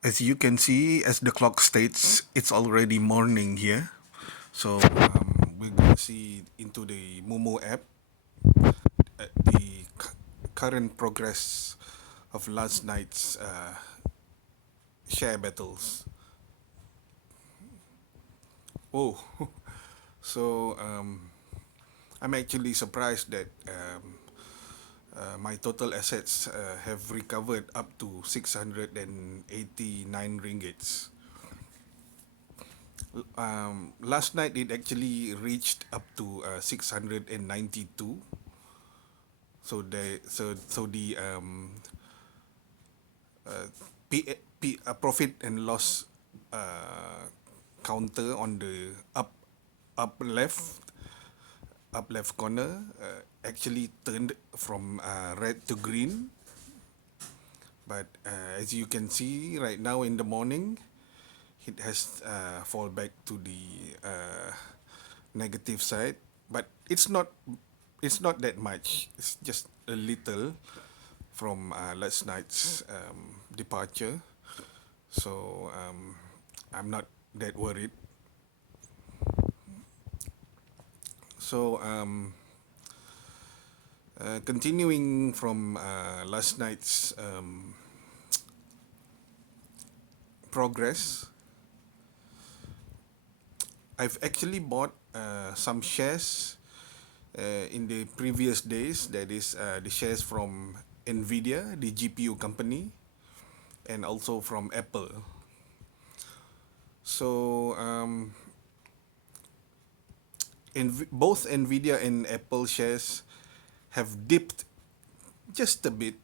As you can see, as the clock states, it's already morning here. So we're gonna see into the Moomoo app the current progress of last night's share battles. Oh, so I'm actually surprised that my total assets have recovered up to 689 ringgits. Last night it actually reached up to 692. So the profit and loss uh, counter on the up left up left corner actually turned from red to green. But as you can see right now in the morning, it has fall back to the negative side. But it's not that much. It's just a little from last night's departure. So I'm not that worried. So continuing from last night's progress, I've actually bought some shares in the previous days. That is the shares from Nvidia, the GPU company, and also from Apple. So both Nvidia and Apple shares have dipped just a bit,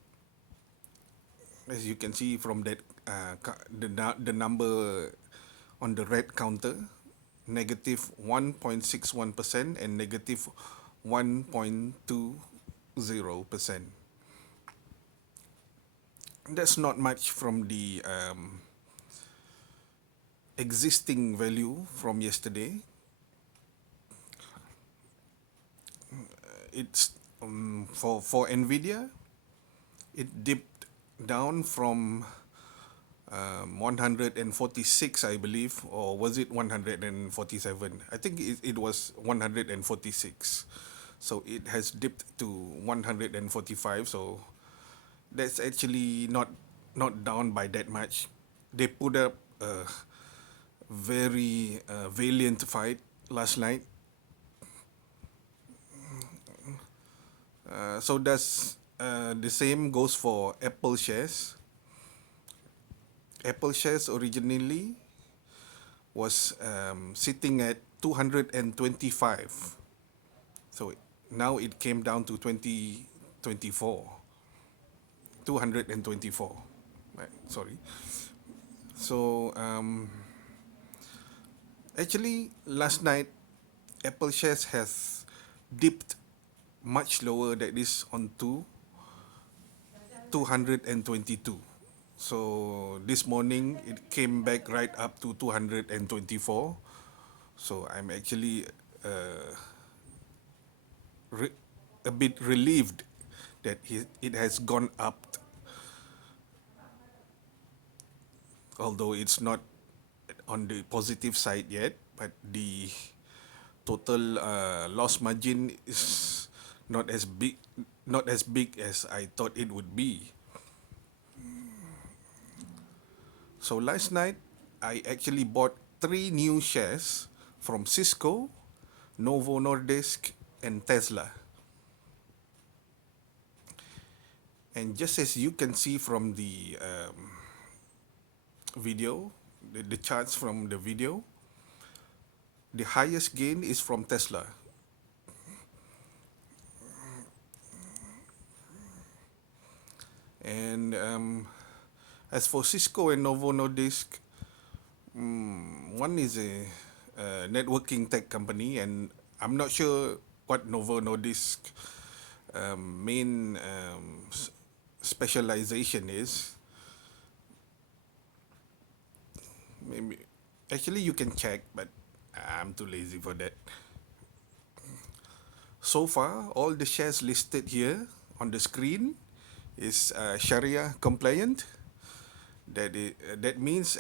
as you can see from that the number on the red counter, negative 1.61% and negative 1.20%. That's not much from the existing value from yesterday. It's for Nvidia, it dipped down from 146, I believe, or was it 147? I think it was 146. So it has dipped to 145. So that's actually not down by that much. They put up a very valiant fight last night. So does the same goes for Apple shares. Apple shares originally was sitting at 225. So now it came down to 2024. 224. Right, sorry. So actually last night Apple shares has dipped much lower, that is on 222. So this morning it came back right up to 224. So I'm actually uh, re- a bit relieved that it has gone up, although it's not on the positive side yet. But the total loss margin is not as big, not as big as I thought it would be. So last night, I actually bought three new shares from Cisco, Novo Nordisk, and Tesla. And just as you can see from the video, the charts from the video, the highest gain is from Tesla. And as for Cisco and Novo Nordisk, one is a networking tech company, and I'm not sure what Novo Nordisk main specialization is. Maybe actually you can check, but I'm too lazy for that. So far, all the shares listed here on the screen is Sharia compliant, That means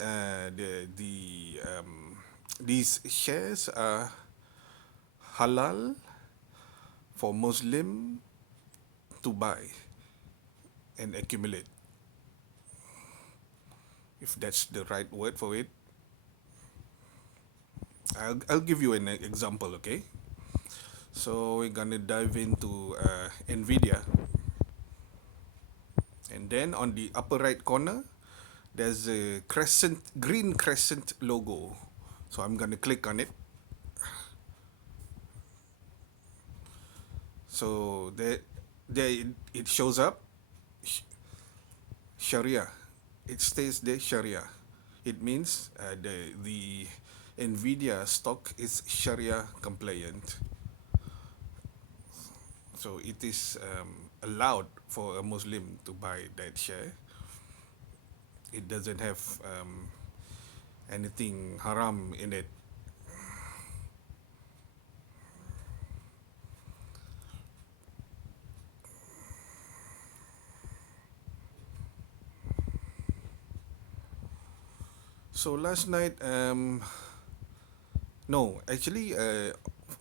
these shares are halal for Muslim to buy and accumulate, if that's the right word for it. I'll give you an example, okay? So we're gonna dive into NVIDIA, and then on the upper right corner, there's a green crescent logo. So I'm gonna click on it. So there it shows up, Sharia. It stays there, Sharia. It means the NVIDIA stock is Sharia compliant. So it is allowed for a Muslim to buy that share. It doesn't have anything haram in it. So last night, no, actually,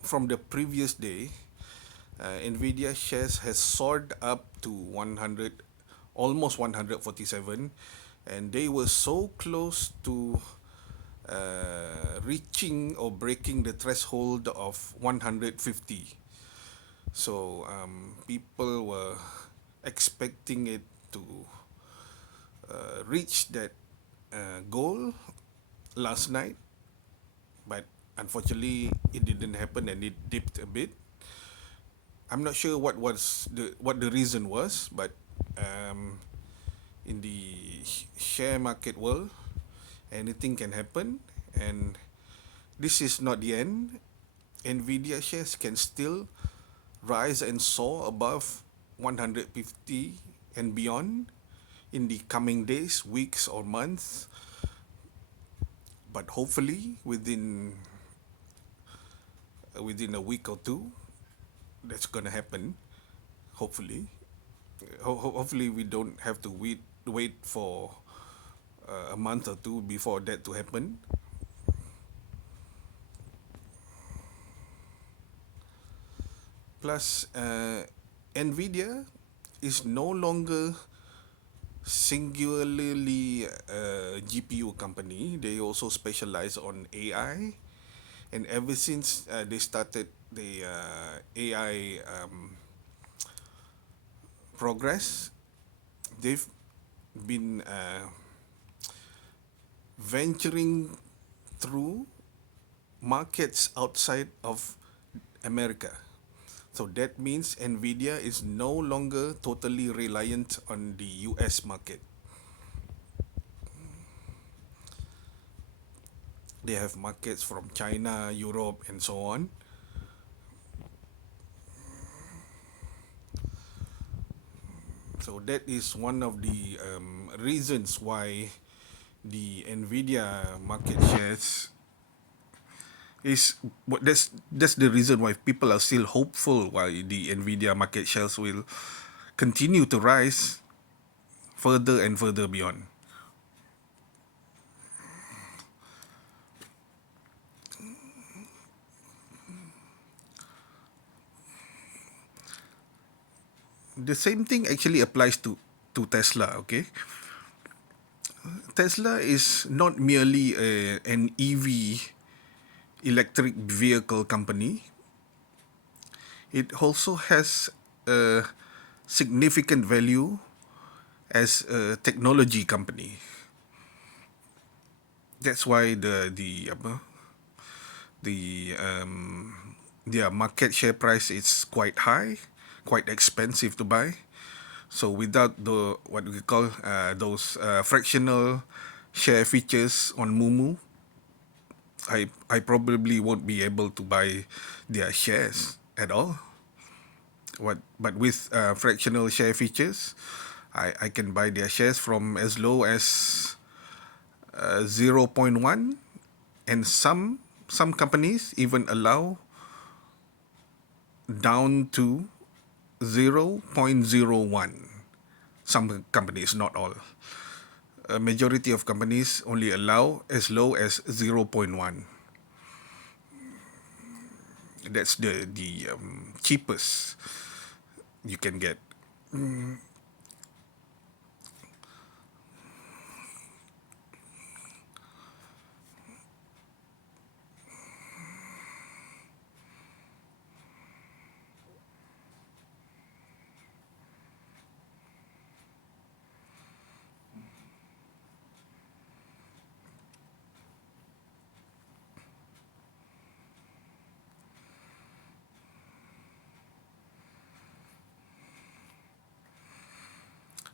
from the previous day, Nvidia shares has soared up to 100, almost 147, and they were so close to reaching or breaking the threshold of 150. So people were expecting it to reach that goal last night, but unfortunately it didn't happen and it dipped a bit. I'm not sure what the reason was, but um, in the share market world, anything can happen, and this is not the end. Nvidia shares can still rise and soar above 150 and beyond in the coming days, weeks, or months. But hopefully, within a week or two, that's gonna happen. Hopefully, hopefully we don't have to wait for a month or two before that to happen. Plus, Nvidia is no longer singularly a GPU company. They also specialize on AI, and ever since they started the AI progress, they've been venturing through markets outside of America. So that means Nvidia is no longer totally reliant on the US market. They have markets from China, Europe, and so on. So that is one of the reasons why the Nvidia market shares is that's the reason why people are still hopeful why the Nvidia market shares will continue to rise further and further beyond. The same thing actually applies to Tesla, okay? Tesla is not merely an EV electric vehicle company. It also has a significant value as a technology company. That's why the their market share price is quite high, quite expensive to buy. So without the what we call those fractional share features on Moomoo, I probably won't be able to buy their shares at all. But with fractional share features, I can buy their shares from as low as 0.1, and some companies even allow down to 0.01. Some companies, not all. a majority of companies only allow as low as 0.1. That's the cheapest you can get.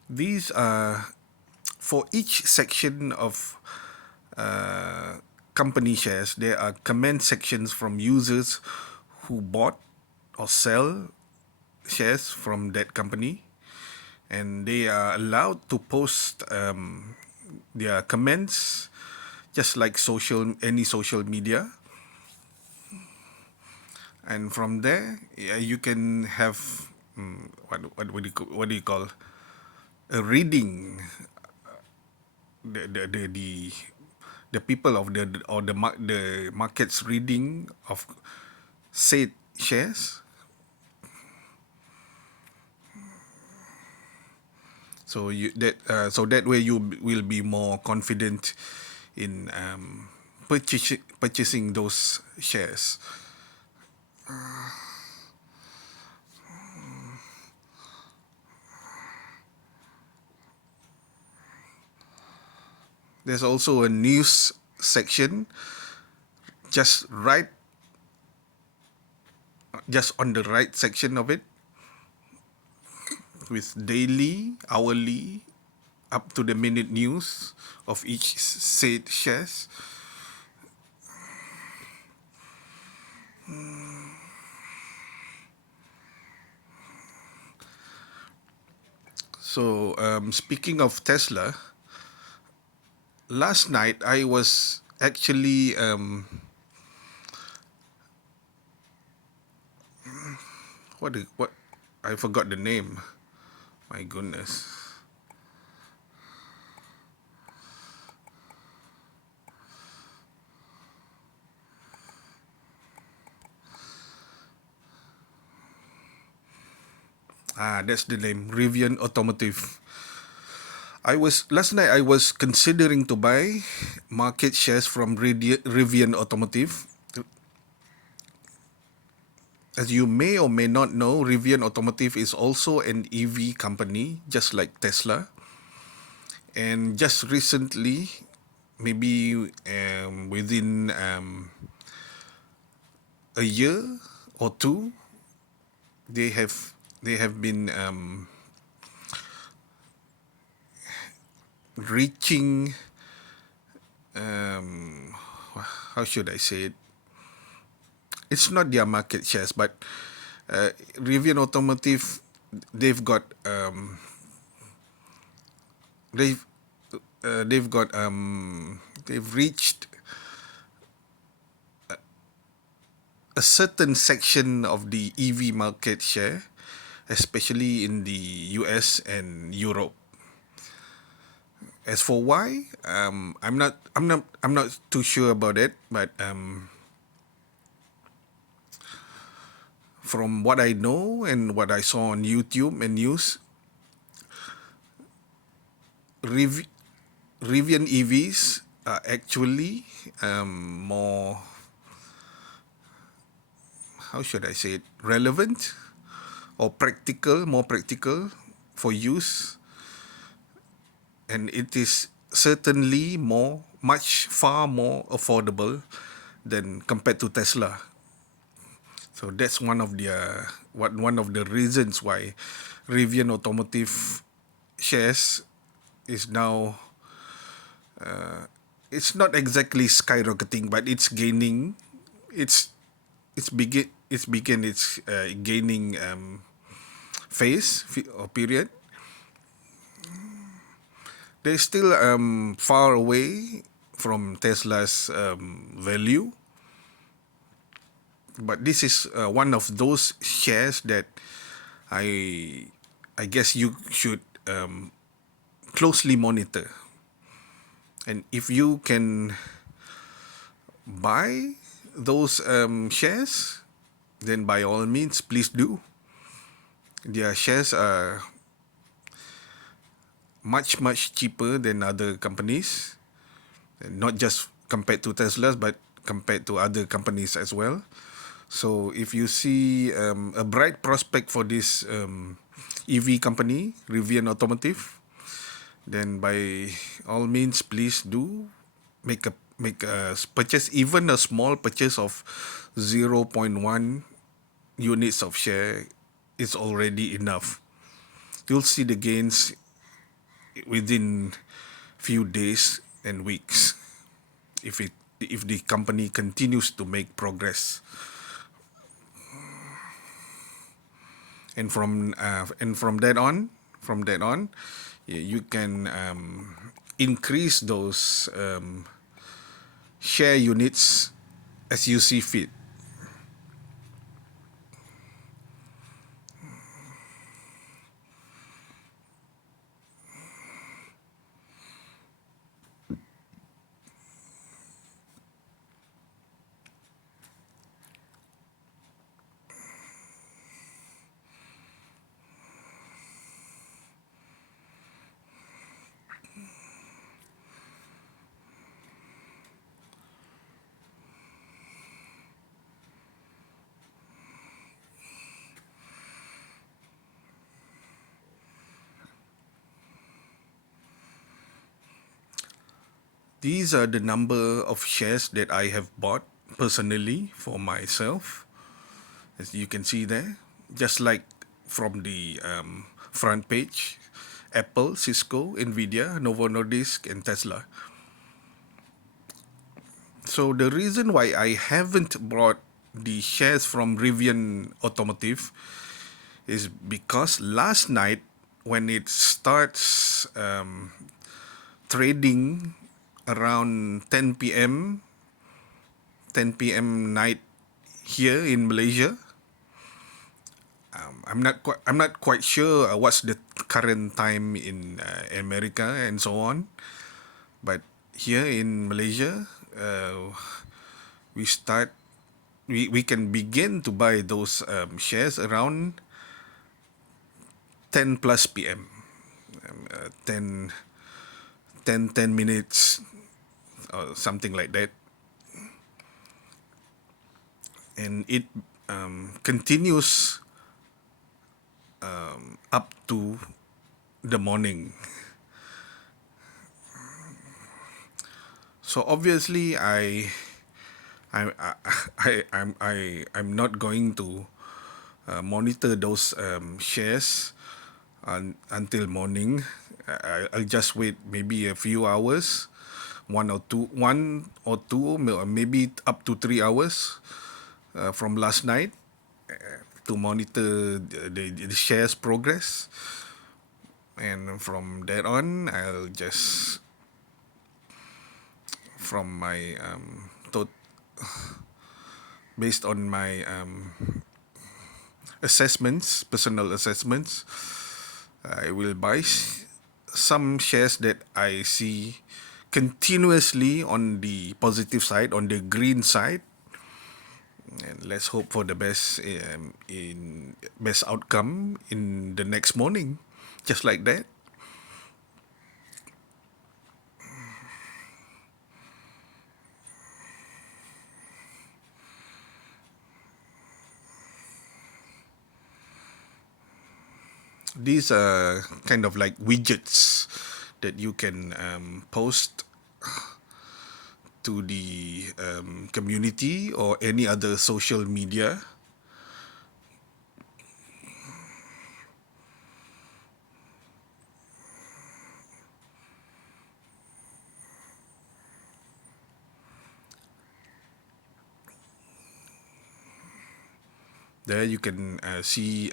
These are for each section of company shares. There are comment sections from users who bought or sell shares from that company, and they are allowed to post their comments just like any social media. And from there, yeah, you can have what do you call a reading the the people of the market's reading of said shares. So so that way will be more confident in purchasing those shares. There's also a news section just right just on the right section of it, with daily, hourly, up to the minute news of each said shares. So speaking of Tesla, last night I was actually what I forgot the name. My goodness. That's the name. Rivian Automotive. Last night I was considering to buy market shares from Rivian Automotive. As you may or may not know, Rivian Automotive is also an EV company, just like Tesla. And just recently, maybe within a year or two, they have they have been reaching how should I say it? It's not their market shares, but Rivian Automotive, they've got they've they've got they've reached a certain section of the EV market share, especially in the US and Europe. As for why, I'm not too sure about it, but from what I know and what I saw on YouTube and news, Riv- Rivian EVs are actually more, how should I say it, relevant or practical, more practical for use, and it is certainly far more affordable than compared to Tesla. So that's one of the reasons why Rivian Automotive shares is now it's not exactly skyrocketing, but it's gaining. It's begin its gaining phase or period. They're still far away from Tesla's value, but this is one of those shares that I I guess you should closely monitor. And if you can buy those shares, then by all means, please do. Their shares are much, much cheaper than other companies, not just compared to Tesla's, but compared to other companies as well. So if you see a bright prospect for this EV company, Rivian Automotive, then by all means, please do make a purchase, even a small purchase of 0.1 units of share is already enough. You'll see the gains within few days and weeks if the company continues to make progress. And from that on, you can increase those share units as you see fit. These are the number of shares that I have bought personally for myself. As you can see there, just like from the front page, Apple, Cisco, Nvidia, Novo Nordisk, and Tesla. So the reason why I haven't bought the shares from Rivian Automotive is because last night when it starts trading around 10 p.m. night here in Malaysia. I'm not quite sure what's the current time in America and so on, but here in Malaysia, we start we can begin to buy those shares around 10 plus p.m. 10, 10 minutes or something like that, and it continues up to the morning. So obviously, I'm not going to monitor those shares until morning. I'll just wait maybe a few hours, 1 or 2, or maybe up to 3 hours from last night to monitor the shares progress, and from that on, I'll just from my based on my assessments, personal assessments, I will buy some shares that I see continuously on the positive side, on the green side, and let's hope for the best in best outcome in the next morning, just like that. These are kind of like widgets that you can post to the community or any other social media. There you can see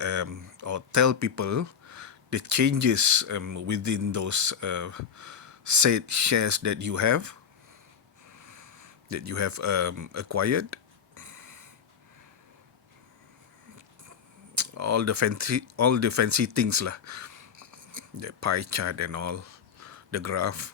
or tell people the changes within those said shares that you have acquired. All the fancy things lah, the pie chart and all, the graph.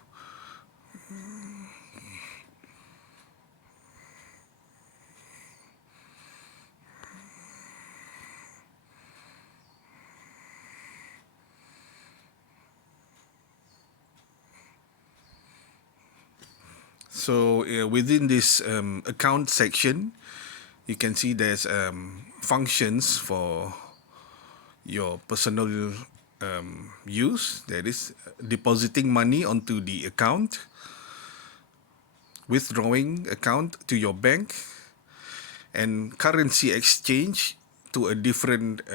So within this account section, you can see there's functions for your personal use. That is depositing money onto the account, withdrawing account to your bank, and currency exchange to a different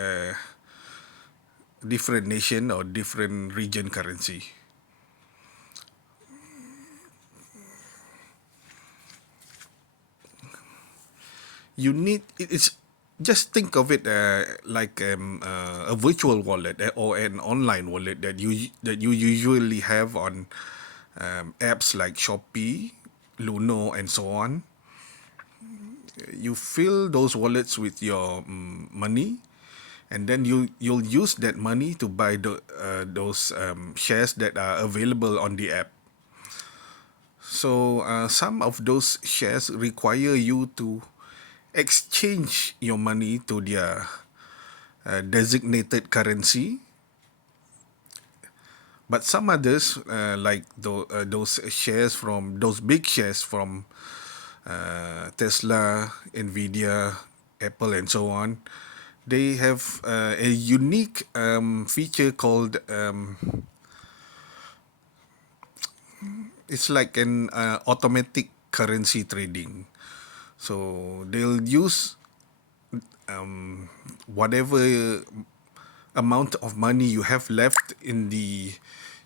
nation or different region currency. You need it's just think of it like a virtual wallet or an online wallet that you usually have on apps like Shopee, Luno, and so on. You fill those wallets with your money, and then you'll use that money to buy those shares that are available on the app. So some of those shares require you to exchange your money to their designated currency. But some others, like those shares from those big shares from Tesla, Nvidia, Apple, and so on, they have a unique feature called it's like an automatic currency trading. So they'll use whatever amount of money you have left in the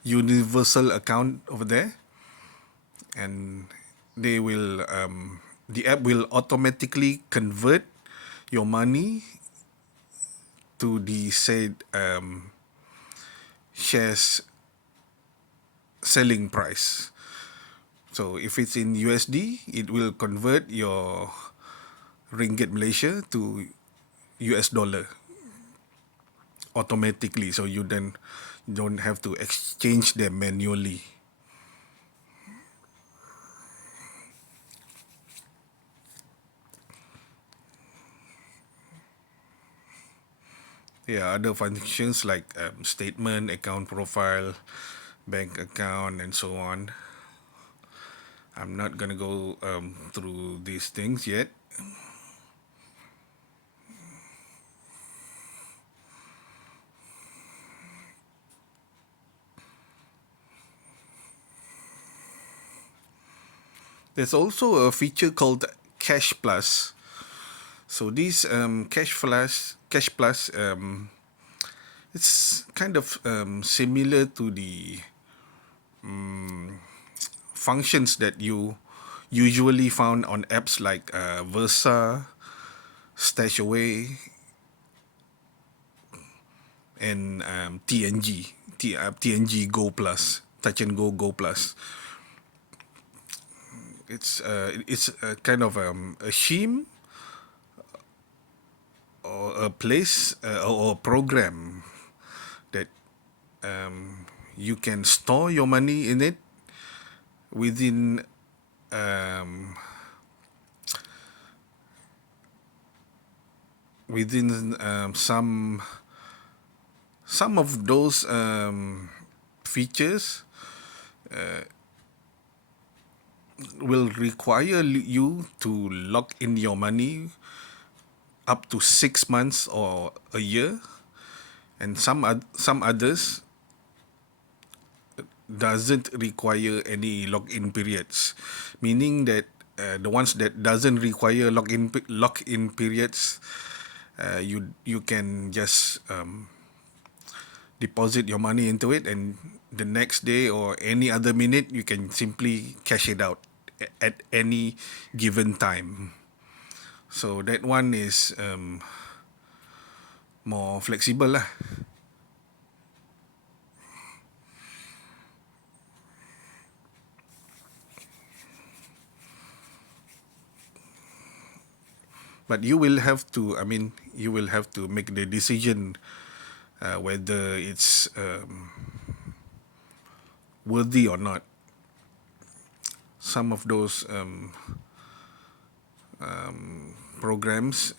universal account over there, and the app will automatically convert your money to the said shares selling price. So if it's in USD, it will convert your ringgit Malaysia to US dollar automatically. So you then don't have to exchange them manually. Yeah, other functions like statement, account profile, bank account, and so on. I'm not gonna go through these things yet. There's also a feature called Cash Plus. So this Cash Plus, it's kind of similar to the functions that you usually found on apps like Versa, Stashaway, and TNG Go Plus, Touch and Go Go Plus. It's a kind of a scheme or a place or a program that you can store your money in it within um, some of those features will require you to lock in your money up to 6 months or a year, and some others doesn't require any lock-in periods, meaning that the ones that doesn't require lock-in periods, you can just deposit your money into it, and the next day or any other minute you can simply cash it out at any given time. So that one is more flexible lah. But you will have to, I mean, you will have to make the decision whether it's worthy or not. Some of those programs,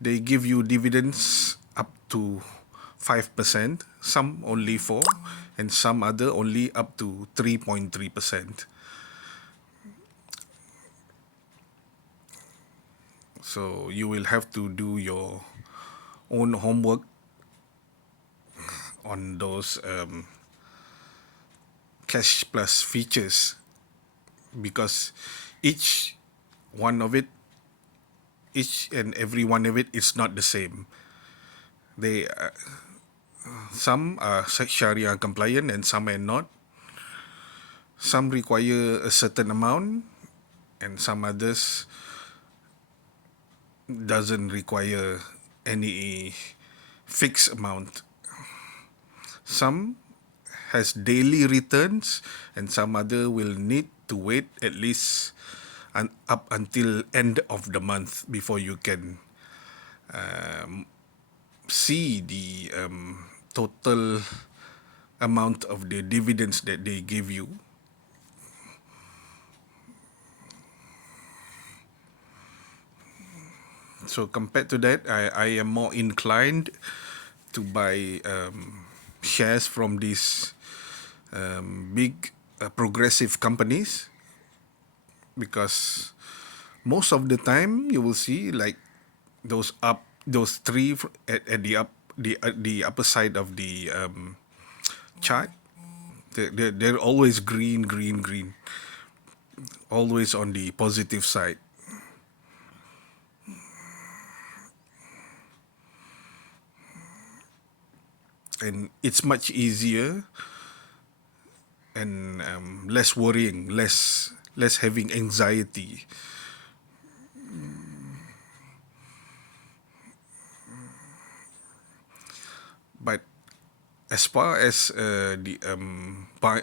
they give you dividends up to 5%, some only 4, and some other only up to 3.3%. So you will have to do your own homework on those cash plus features, because each one of it, each and every one of it is not the same. They some are Sharia compliant and some are not. Some require a certain amount, and some others doesn't require any fixed amount. Some has daily returns, and some other will need to wait at least up until end of the month before you can see the total amount of the dividends that they give you. So compared to that, I am more inclined to buy shares from these big progressive companies, because most of the time you will see like those three at the upper side of the chart. They're always green, green, green, always on the positive side. And it's much easier and less worrying, less having anxiety. But as far as the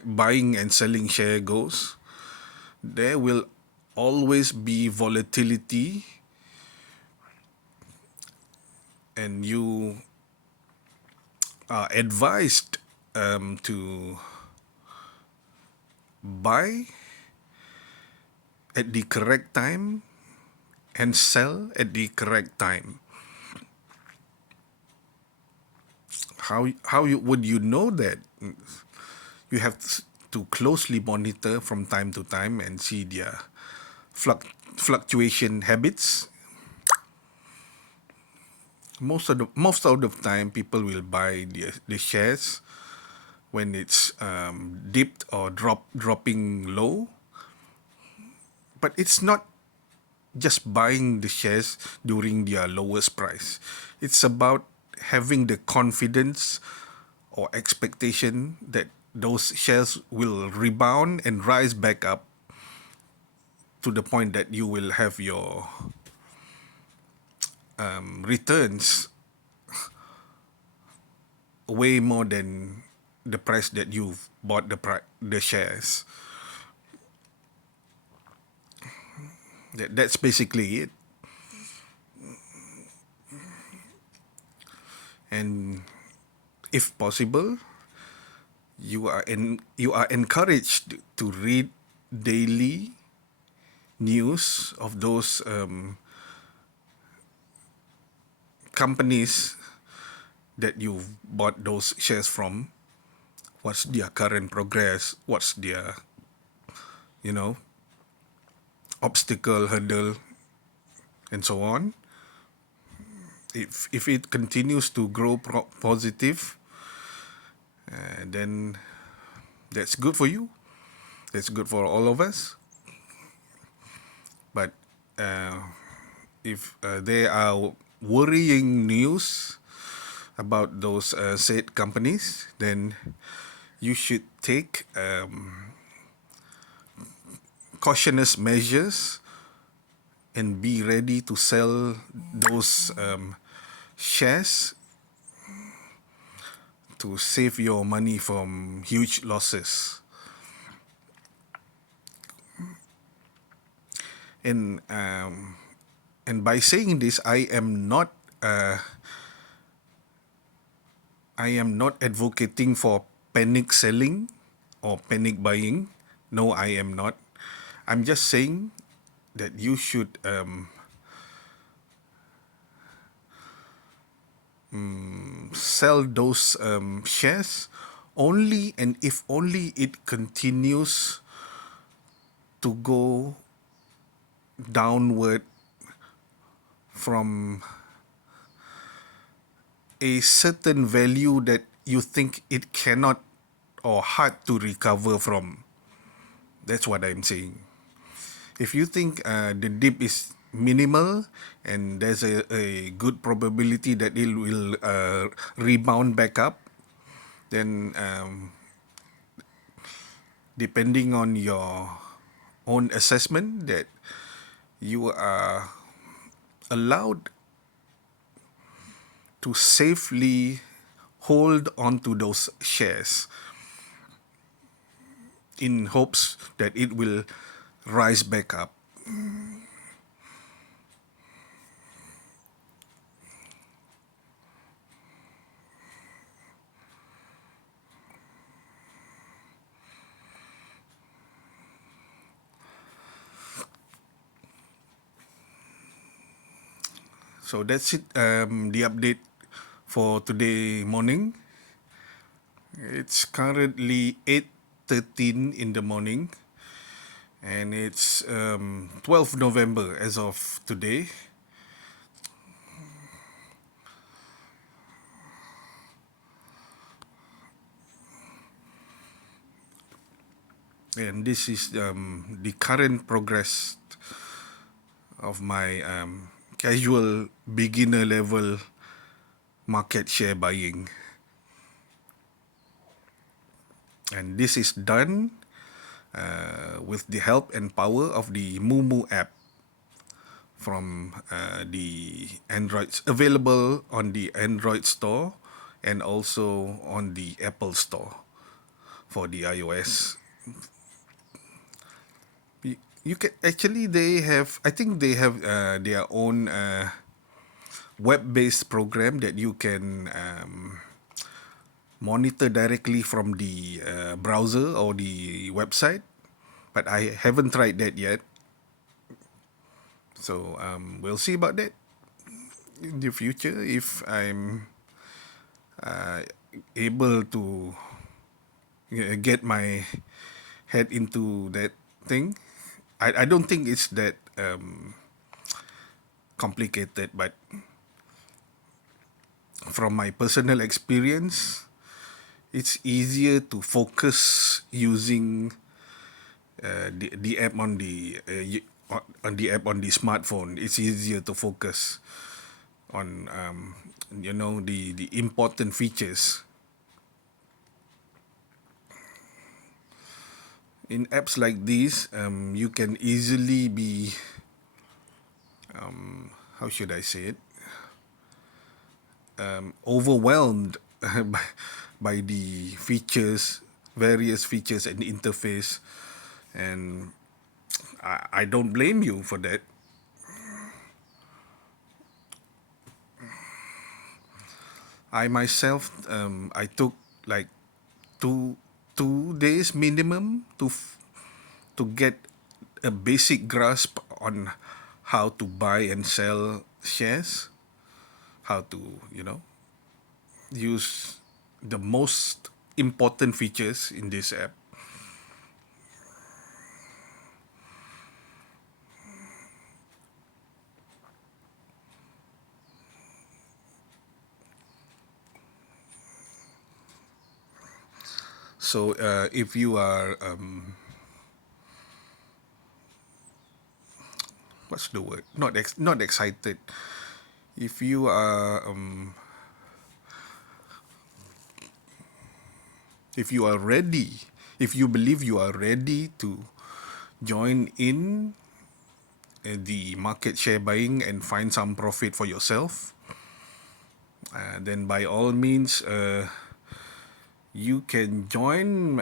buying and selling share goes, there will always be volatility, and you are advised to buy at the correct time and sell at the correct time. Would you know that? You have to closely monitor from time to time and see their fluctuation habits. Most of the time, people will buy the shares when it's dipped or dropping low. But it's not just buying the shares during their lowest price. It's about having the confidence or expectation that those shares will rebound and rise back up to the point that you will have your returns way more than the price that you've bought the shares. That's basically it. And if possible, you are encouraged to read daily news of those companies that you've bought those shares from. What's their current progress? What's their, you know, obstacle, hurdle, and so on. If it continues to grow positive, then that's good for you. That's good for all of us. But if there are worrying news about those said companies, then you should take cautious measures and be ready to sell those shares to save your money from huge losses. And by saying this, I am not advocating for panic selling or panic buying. No, I am not. I'm just saying that you should sell those shares only and if only it continues to go downward from a certain value that you think it cannot or hard to recover from. That's what I'm saying. If you think the dip is minimal and there's a good probability that it will rebound back up, then depending on your own assessment, that you are allowed to safely hold on to those shares in hopes that it will rise back up. So that's it, the update for today morning. It's currently 8:13 in the morning, and it's 12th November as of today. And this is the current progress of my casual beginner level market share buying. And this is done with the help and power of the Moomoo app from the Androids, available on the Android store and also on the Apple store for the iOS. You can actually, they have, I think they have their own web-based program that you can monitor directly from the browser or the website, but I haven't tried that yet. So we'll see about that in the future if I'm uh, able to get my head into that thing. I don't think it's that complicated, but from my personal experience, it's easier to focus using the app on the app on the smartphone. It's easier to focus on the important features. In apps like these, you can easily be how should I say it, overwhelmed by, by the features, various features and interface, and I don't blame you for that. I myself, I took like two 2 days minimum to get a basic grasp on how to buy and sell shares, how to use the most important features in this app. So if you are what's the word? Not excited. If you are ready, if you believe you are ready to join in the market share buying and find some profit for yourself, then by all means, you can join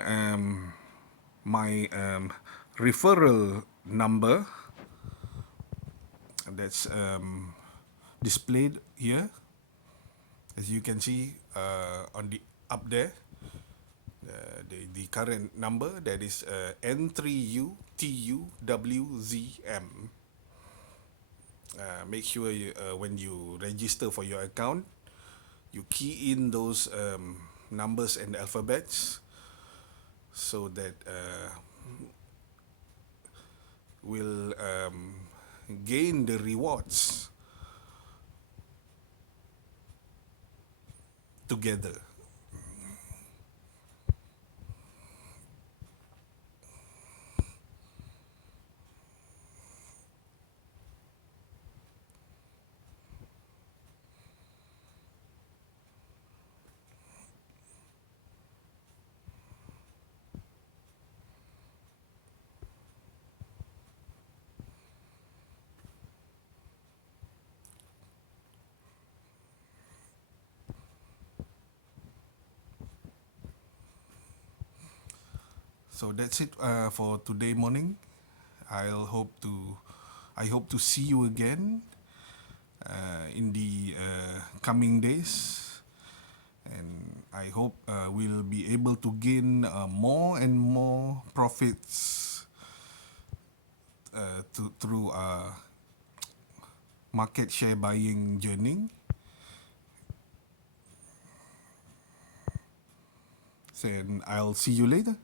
my referral number that's displayed here, as you can see on the up there. The current number, that is N3UTUWZM. Make sure when you register for your account, you key in those numbers and alphabets so that will gain the rewards together. So that's it for today morning. I'll hope to, I hope to see you again in the coming days, and I hope we'll be able to gain more and more profits through market share buying journey. And I'll see you later.